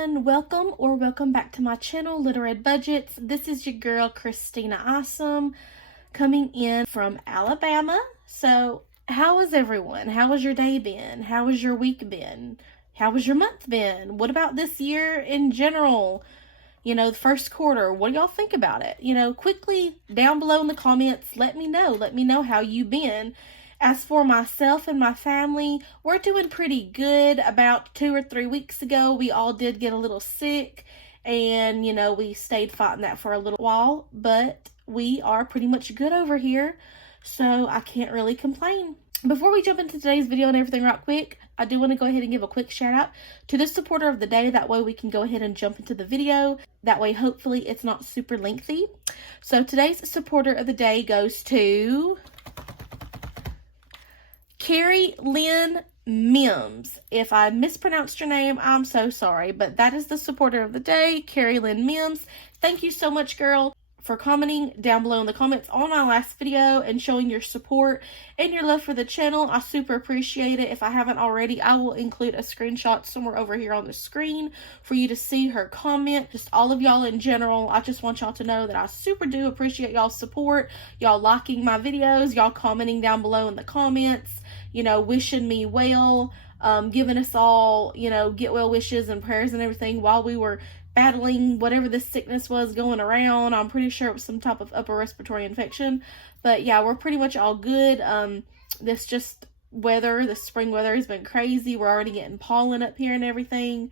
everyone, welcome back to my channel, LiQWYD Budgets. This is your girl Christina Awesome coming in from Alabama. So how is everyone? How has your day been? How has your week been? How has your month been? What about this year in general? You know, the first quarter, what do y'all think about it? You know, quickly down below in the comments, let me know how you've been. As for myself and my family, we're doing pretty good. About 2 or 3 weeks ago, we all did get a little sick, and, you know, we stayed fighting that for a little while, but we are pretty much good over here, so I can't really complain. Before we jump into today's video and everything right quick, I do want to go ahead and give a quick shout out to the supporter of the day. That way we can go ahead and jump into the video. That way, hopefully, it's not super lengthy. So today's supporter of the day goes to Carrie Lynn Mims. If I mispronounced your name, I'm so sorry, but that is the supporter of the day, Carrie Lynn Mims. Thank you so much, girl, for commenting down below in the comments on my last video and showing your support and your love for the channel. I super appreciate it. If I haven't already, I will include a screenshot somewhere over here on the screen for you to see her comment. Just all of y'all in general, I just want y'all to know that I super do appreciate y'all's support, y'all liking my videos, y'all commenting down below in the comments, you know, wishing me well, giving us all, you know, get well wishes and prayers and everything while we were battling whatever this sickness was going around. I'm pretty sure it was some type of upper respiratory infection, but yeah, we're pretty much all good. This spring weather has been crazy. We're already getting pollen up here and everything.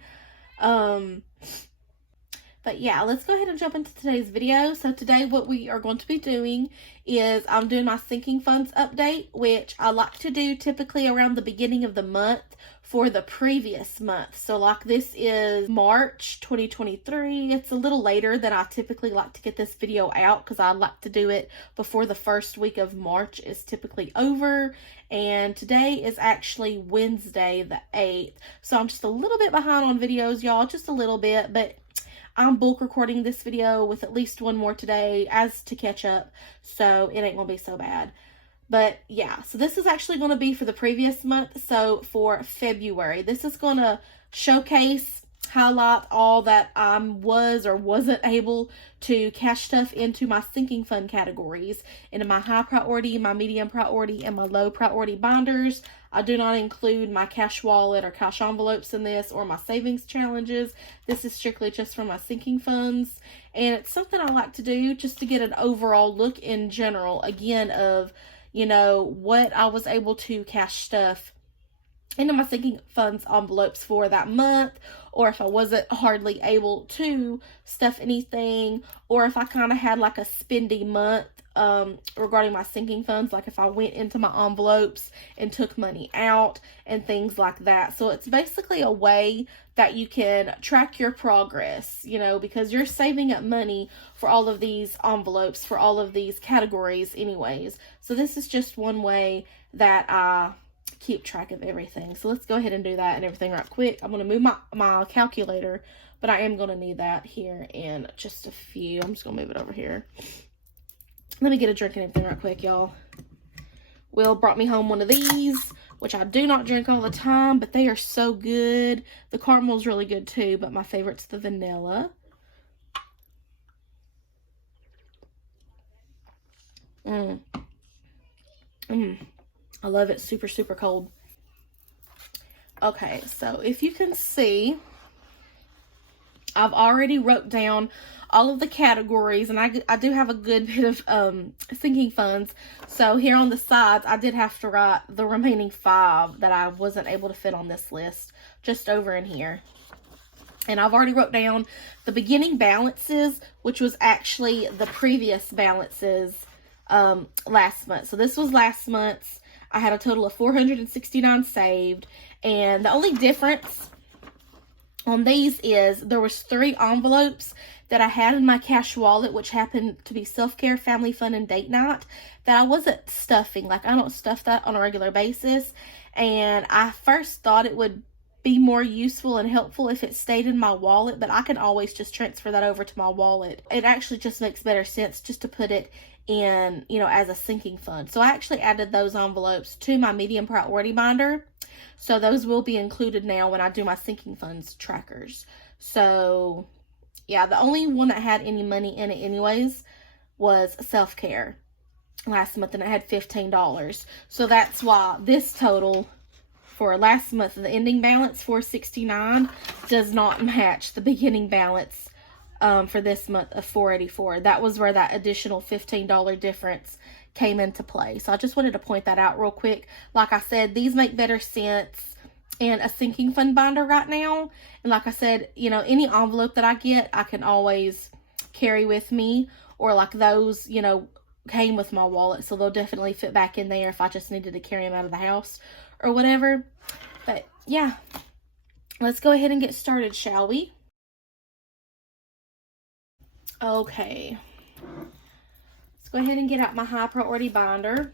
But yeah, let's go ahead and jump into today's video. So today what we are going to be doing is I'm doing my sinking funds update, which I like to do typically around the beginning of the month for the previous month. So like this is March 2023. It's a little later than I typically like to get this video out because I like to do it before the first week of March is typically over. And today is actually Wednesday the 8th. So I'm just a little bit behind on videos, y'all, just a little bit, but I'm bulk recording this video with at least one more today as to catch up, so it ain't gonna be so bad. But yeah, so this is actually going to be for the previous month. So for February, this is going to showcase, highlight all that I was or wasn't able to cash stuff into my sinking fund categories, into my high priority, my medium priority, and my low priority binders. I do not include my cash wallet or cash envelopes in this or my savings challenges. This is strictly just for my sinking funds. And it's something I like to do just to get an overall look in general, again, of, you know, what I was able to cash stuff into my sinking funds envelopes for that month, or if I wasn't hardly able to stuff anything, or if I kind of had like a spendy month regarding my sinking funds, like if I went into my envelopes and took money out and things like that. So it's basically a way that you can track your progress, you know, because you're saving up money for all of these envelopes, for all of these categories anyways. So this is just one way that I keep track of everything. So let's go ahead and do that and everything right quick. I'm going to move my calculator, but I am going to need that here in just a few. I'm just going to move it over here. Let me get a drink and everything right quick, y'all. Will brought me home one of these, which I do not drink all the time, but they are so good. The caramel's really good too, but my favorite's the vanilla. I love it super, super cold. Okay, so if you can see, I've already wrote down all of the categories, and I do have a good bit of sinking funds. So here on the sides, I did have to write the remaining 5 that I wasn't able to fit on this list, just over in here. And I've already wrote down the beginning balances, which was actually the previous balances last month. So this was last month's. I had a total of 469 saved, and the only difference on these is there was 3 envelopes that I had in my cash wallet, which happened to be self-care, family fun, and date night, that I wasn't stuffing. Like, I don't stuff that on a regular basis, and I first thought it would be more useful and helpful if it stayed in my wallet, but I can always just transfer that over to my wallet. It actually just makes better sense just to put it in, you know, as a sinking fund. So I actually added those envelopes to my medium priority binder. So those will be included now when I do my sinking funds trackers. So yeah, the only one that had any money in it anyways was self-care last month, and it had $15. So that's why this total for last month, the ending balance $469, does not match the beginning balance for this month of $484. That was where that additional $15 difference came into play. So I just wanted to point that out real quick. Like I said, these make better sense in a sinking fund binder right now. And like I said, you know, any envelope that I get, I can always carry with me, or like those, you know, came with my wallet, so they'll definitely fit back in there if I just needed to carry them out of the house or whatever. But yeah, let's go ahead and get started, shall we? Okay, let's go ahead and get out my high priority binder.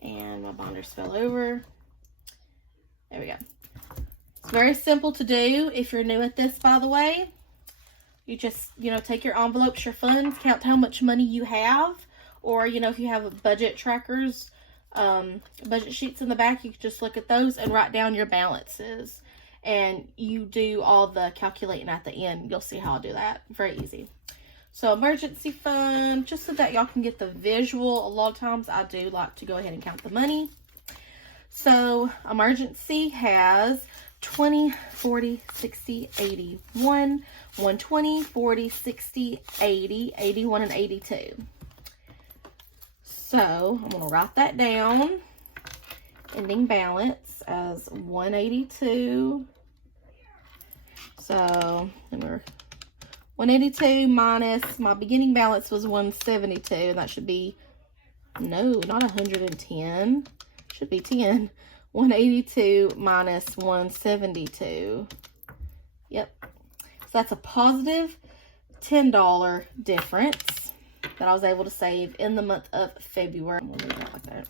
And my binders fell over. There we go. It's very simple to do if you're new at this, by the way. You just, you know, take your envelopes, your funds, count how much money you have, or, you know, if you have budget trackers, budget sheets in the back, you can just look at those and write down your balances. And you do all the calculating at the end. You'll see how I do that. Very easy. So emergency fund, just so that y'all can get the visual, a lot of times I do like to go ahead and count the money. So emergency has 20, 40, 60, 81, 120, 40, 60, 80, 81, and 82. So I'm going to write that down. Ending balance as 182. So 182 minus my beginning balance was 172, and that should be, no, not 110. Should be 10. 182 minus 172. Yep. So that's a positive $10 difference that I was able to save in the month of February. I'm gonna leave that like that.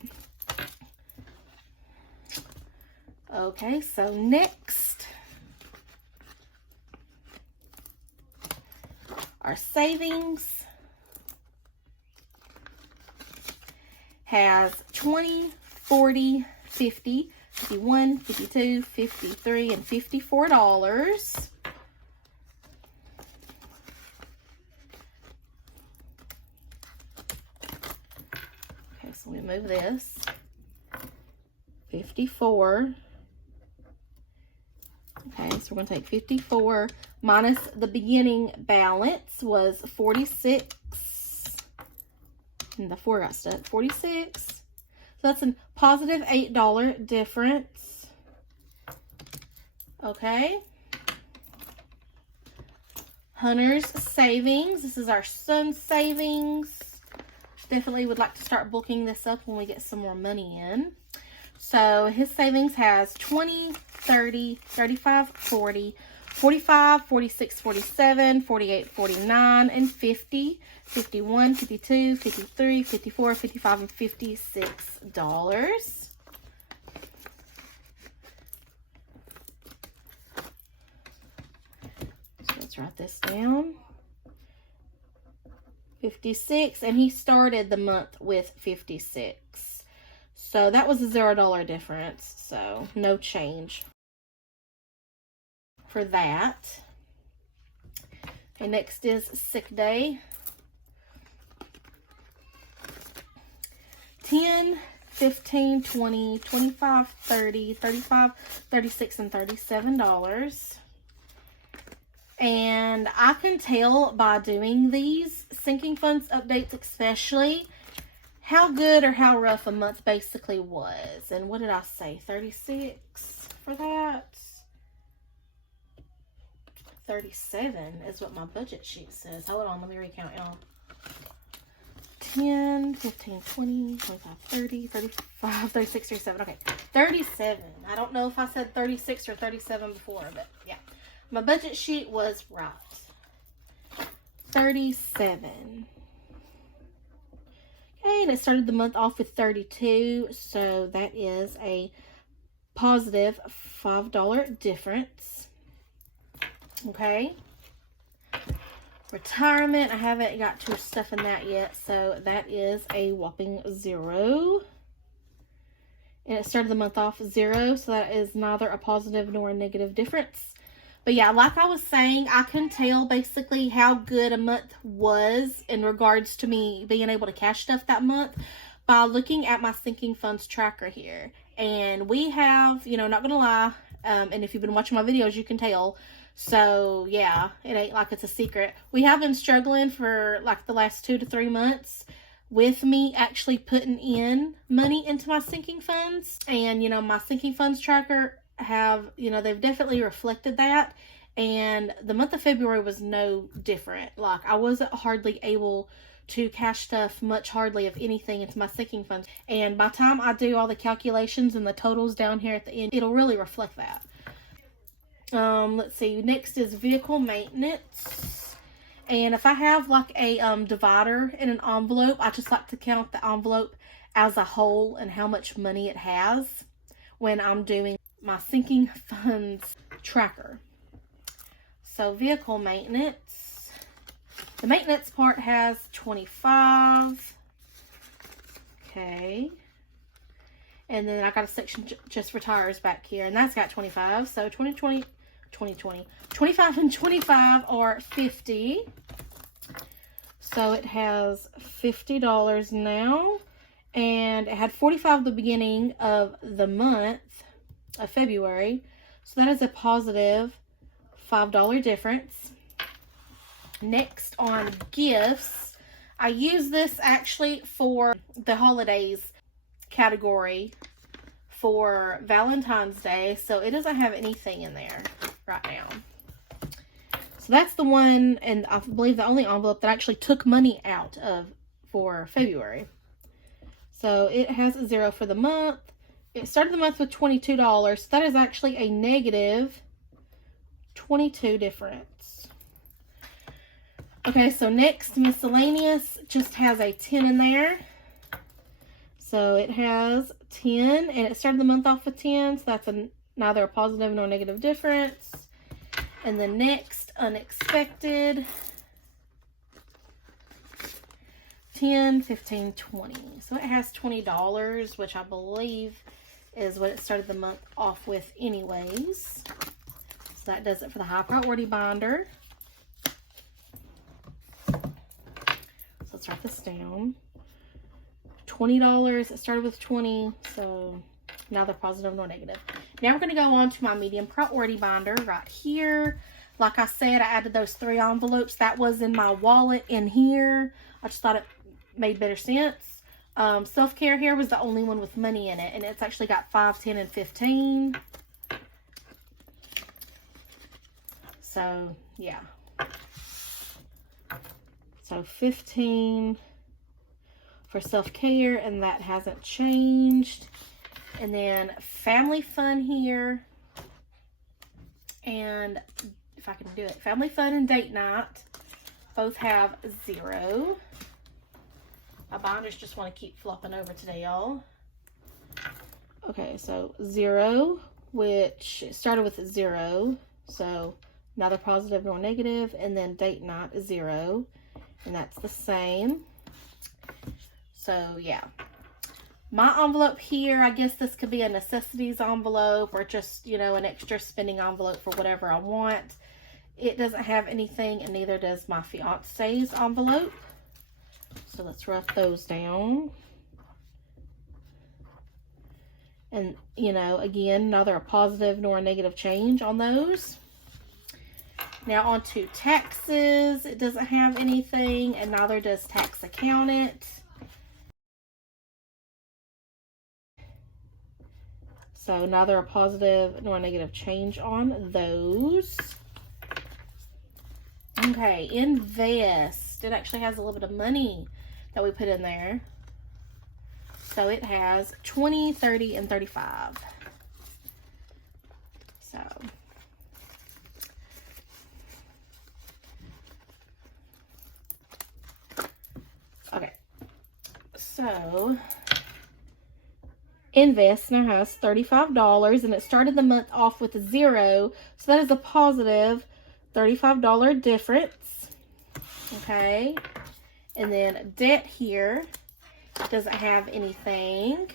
Okay, so next, our savings has 20, 40, 50, 51, 52, 53, and $54. Okay, so we move this. 54. Okay, so we're going to take 54 minus the beginning balance was 46. And the 4 got stuck. 46. So that's a positive $8 difference. Okay. Hunter's savings. This is our son's savings. Definitely would like to start booking this up when we get some more money in. So his savings has 20, 30, 35, 40, 45, 46, 47, 48, 49, and 50, 51, 52, 53, 54, 55, and $56. So let's write this down. 56, and he started the month with 56. So that was a $0 difference, so no change for that. Okay, next is sick day. 10, 15, 20, 25, 30, 35, 36, and $37. And I can tell by doing these sinking funds updates especially how good or how rough a month basically was. And what did I say? 36 for that? 37 is what my budget sheet says. Hold on, let me recount, y'all. 10, 15, 20, 25, 30, 35, 36, 37. Okay, 37. I don't know if I said 36 or 37 before, but yeah. My budget sheet was right. 37. Okay, and it started the month off with 32, so that is a positive $5 difference. Okay. Retirement, I haven't got to stuff in that yet, so that is a whopping 0. And it started the month off 0, so that is neither a positive nor a negative difference. But yeah, like I was saying, I can tell basically how good a month was in regards to me being able to cash stuff that month by looking at my sinking funds tracker here. And we have, you know, not gonna lie, and if you've been watching my videos, you can tell. So yeah, it ain't like it's a secret. We have been struggling for like the last 2 to 3 months with me actually putting in money into my sinking funds. And, you know, my sinking funds tracker have, you know, they've definitely reflected that. And the month of February was no different. Like, I wasn't hardly able to cash stuff, much hardly of anything, into my sinking funds. And by the time I do all the calculations and the totals down here at the end, it'll really reflect that. Let's see, next is vehicle maintenance. And if I have like a divider in an envelope, I just like to count the envelope as a whole and how much money it has when I'm doing my sinking funds tracker. So vehicle maintenance, the maintenance part has 25. Okay. And then I got a section just for tires back here, and that's got 25. So 25 and 25 are 50. So it has $50 now, and it had 45 at the beginning of the month of February. So that is a positive $5 difference. Next, on gifts, I use this actually for the holidays category for Valentine's Day, so it doesn't have anything in there right now. So that's the one, and I believe the only envelope that I actually took money out of for February. So it has a 0 for the month. It started the month with $22, so that is actually a negative 22 difference. Okay, so next, miscellaneous just has a 10 in there. So it has 10, and it started the month off with 10, so that's neither a positive nor negative difference. And the next, unexpected, 10, 15, 20. So it has $20, which I believe is what it started the month off with anyways. So that does it for the high priority binder. So let's write this down. $20, it started with 20, so neither positive nor negative. Now we're going to go on to my medium priority binder right here. Like I said, I added those 3 envelopes. That was in my wallet in here. I just thought it made better sense. Self-care here was the only one with money in it, and it's actually got 5, 10, and 15. So, yeah. So, 15 for self-care, and that hasn't changed. And then family fun here, and if I can do it, family fun and date night both have 0. My binders just want to keep flopping over today, y'all. Okay, so 0, which started with 0, so neither positive nor negative. And then date night is 0, and that's the same. So yeah, my envelope here, I guess this could be a necessities envelope or just, you know, an extra spending envelope for whatever I want. It doesn't have anything, and neither does my fiance's envelope. So let's write those down. And, you know, again, neither a positive nor a negative change on those. Now on to taxes. It doesn't have anything, and neither does tax accountant. So neither a positive nor a negative change on those. Okay, invest. It actually has a little bit of money that we put in there. So it has 20, 30, and 35. So okay. So invest now has $35, and it started the month off with 0, so that is a positive $35 difference. Okay, and then debt here doesn't have anything,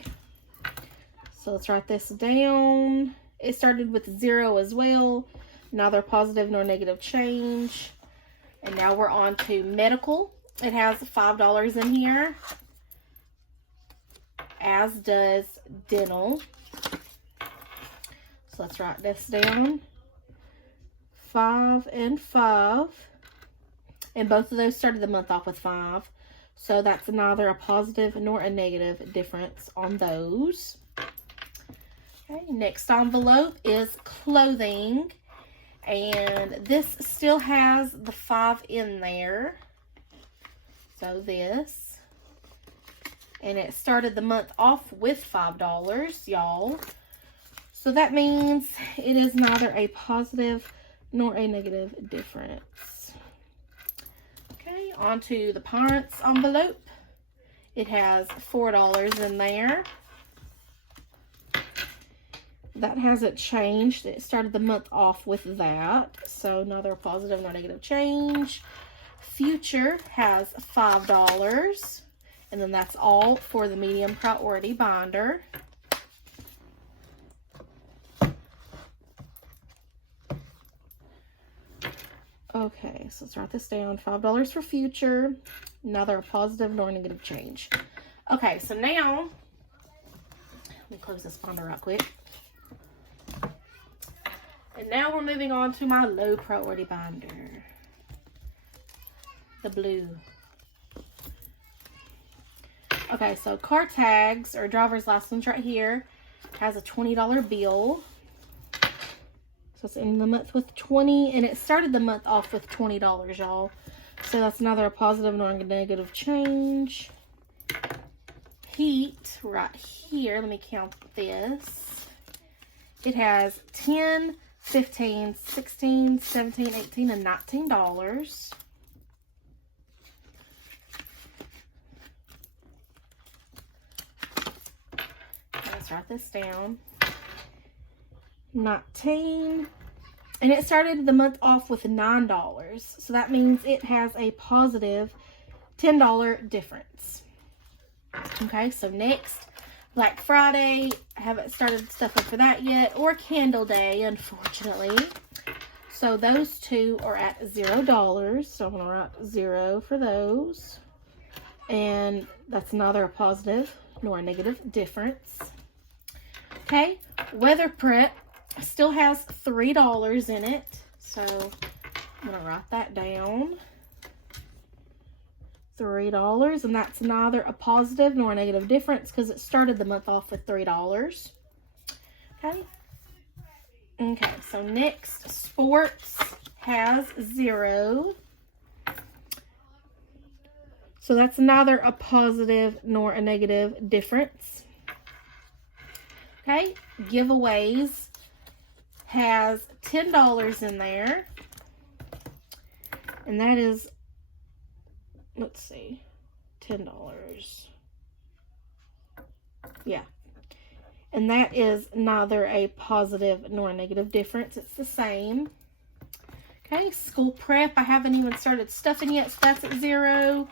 so let's write this down. It started with 0 as well, neither positive nor negative change. And now we're on to medical. It has $5 in here, as does dental. So let's write this down. 5 and 5. And both of those started the month off with 5. So that's neither a positive nor a negative difference on those. Okay, next envelope is clothing. And this still has the 5 in there. So this. And it started the month off with $5, y'all. So that means it is neither a positive nor a negative difference. Okay, on to the parents envelope. It has $4 in there. That hasn't changed. It started the month off with that. So neither a positive nor negative change. Future has $5. And then that's all for the medium priority binder. Okay, so let's write this down. $5 for future. Neither a positive nor a negative change. Okay, so now, let me close this binder right quick. And now we're moving on to my low priority binder. The blue. Okay, so car tags or driver's license right here has a $20 bill. So it's in the month with 20, and it started the month off with $20, y'all. So that's neither a positive nor a negative change. Heat right here, let me count this. It has 10, 15, 16, 17, 18, and $19. Let's write this down. 19, and it started the month off with $9, so that means it has a positive $10 difference. Okay, so next, Black Friday. I haven't started stuffing for that yet, or Candle Day, unfortunately. So those two are at $0, so I'm gonna write 0 for those, and that's neither a positive nor a negative difference. Okay, weather prep still has $3 in it, so I'm gonna write that down. $3, and that's neither a positive nor a negative difference because it started the month off with $3. Okay. Okay, so next, sports has 0. So that's neither a positive nor a negative difference. Okay, giveaways has $10 in there, and that is, let's see, $10. Yeah, and that is neither a positive nor a negative difference. It's the same. Okay, school prep, I haven't even started stuffing yet, so that's at 0,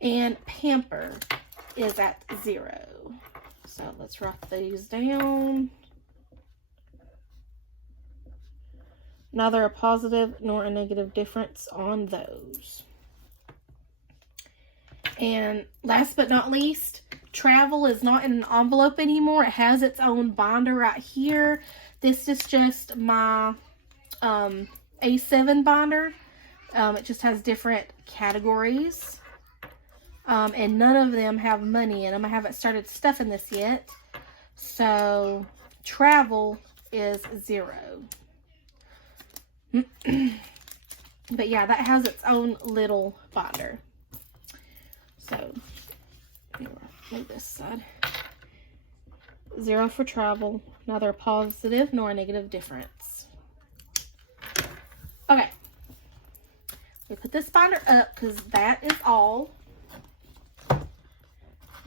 and pamper is at 0. So let's write these down. Neither a positive nor a negative difference on those. And last but not least, travel is not in an envelope anymore. It has its own binder right here. This is just my A7 binder. It just has different categories. And none of them have money in them. I haven't started stuffing this yet. So travel is 0. But yeah, that has its own little binder. So move this side. 0 for travel, neither a positive nor a negative difference. Okay, we put this binder up because that is all.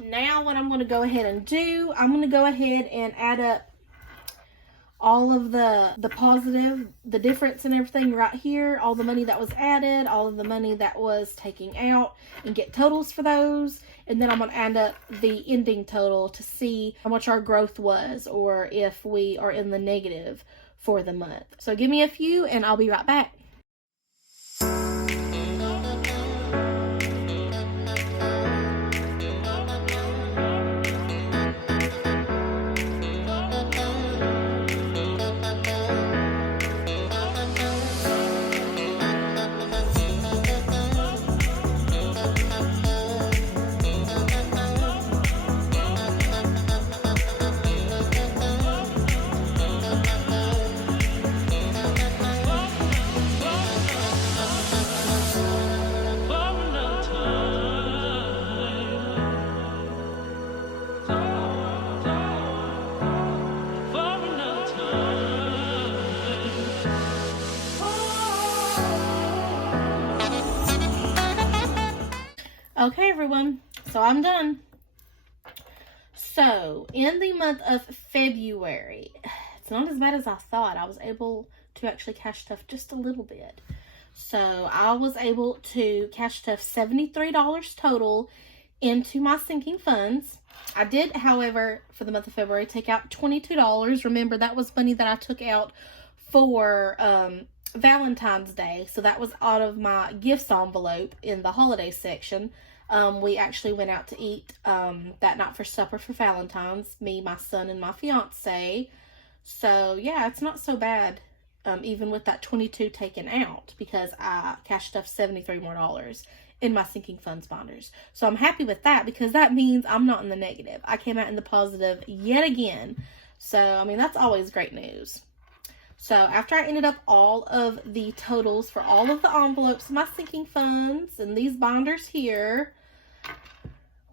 Now what I'm going to go ahead and do, I'm going to go ahead and add up all of the positive, the difference and everything right here, all the money that was added, all of the money that was taken out, and get totals for those. And then I'm going to add up the ending total to see how much our growth was, or if we are in the negative for the month. So give me a few and I'll be right back. Okay, everyone, so I'm done. So, in the month of February, it's not as bad as I thought. I was able to actually cash stuff just a little bit. So, I was able to cash stuff $73 total into my sinking funds. I did, however, for the month of February, take out $22. Remember, that was money that I took out for Valentine's Day. So that was out of my gifts envelope in the holiday section. We actually went out to eat that night for supper for Valentine's. Me, my son, and my fiance. So yeah, it's not so bad. Even with that 22 taken out, because I cashed stuff $73 more in my sinking funds binders. So I'm happy with that, because that means I'm not in the negative. I came out in the positive yet again. So, I mean, that's always great news. So after I ended up all of the totals for all of the envelopes, my sinking funds, and these binders here,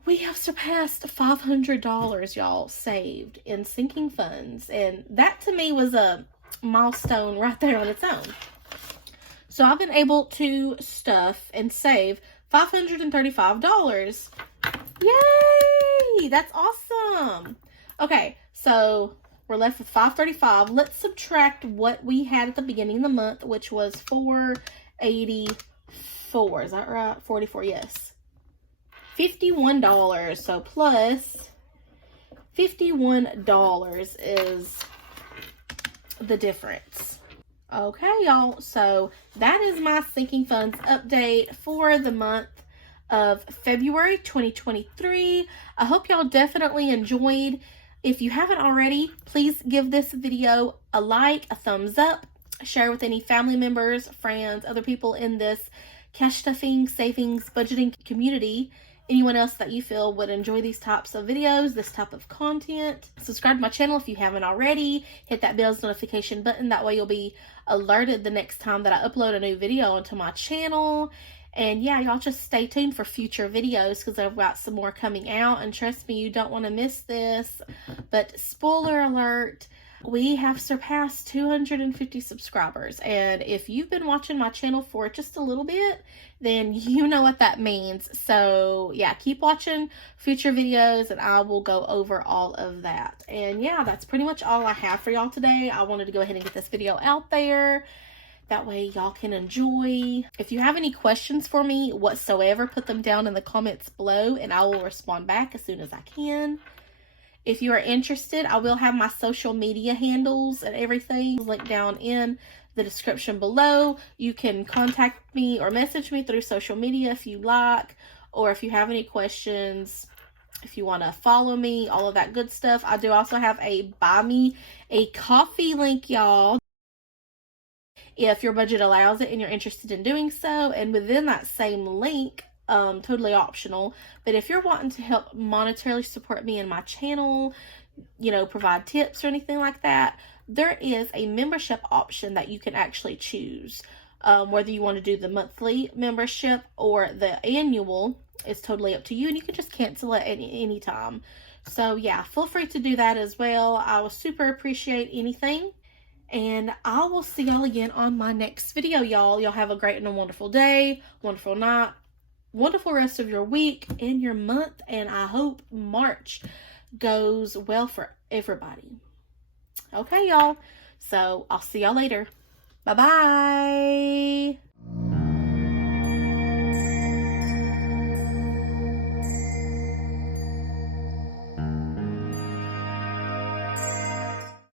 we have surpassed $500, y'all, saved in sinking funds. And that to me was a milestone right there on its own. So I've been able to stuff and save $535. Yay! That's awesome. Okay, so we're left with $535. Let's subtract what we had at the beginning of the month, which was $484. Is that right? 44, yes. $51. So plus $51 is the difference. Okay, y'all, so that is my sinking funds update for the month of February 2023. I hope y'all definitely enjoyed. If you haven't already, please give this video a like, a thumbs up, share with any family members, friends, other people in this cash stuffing, savings, budgeting community. Anyone else that you feel would enjoy these types of videos, this type of content. Subscribe to my channel if you haven't already. Hit that bell's notification button. That way you'll be alerted the next time that I upload a new video onto my channel. And yeah, y'all just stay tuned for future videos, because I've got some more coming out. And trust me, you don't want to miss this. But spoiler alert, we have surpassed 250 subscribers. And if you've been watching my channel for just a little bit, then you know what that means. So yeah, keep watching future videos and I will go over all of that. And yeah, that's pretty much all I have for y'all today. I wanted to go ahead and get this video out there. That way y'all can enjoy. If you have any questions for me whatsoever, put them down in the comments below and I will respond back as soon as I can. If you are interested, I will have my social media handles and everything linked down in the description below. You can contact me or message me through social media if you like, or if you have any questions, if you want to follow me, all of that good stuff. I do also have a buy me a coffee link, y'all, if your budget allows it and you're interested in doing so. And within that same link, totally optional, but if you're wanting to help monetarily support me and my channel, you know, provide tips or anything like that, there is a membership option that you can actually choose. Whether you want to do the monthly membership or the annual is totally up to you, and you can just cancel it at any time. So yeah, feel free to do that as well. I will super appreciate anything. And I will see y'all again on my next video, y'all. Y'all have a great and a wonderful day, wonderful night, wonderful rest of your week and your month. And I hope March goes well for everybody. Okay, y'all. So I'll see y'all later. Bye-bye.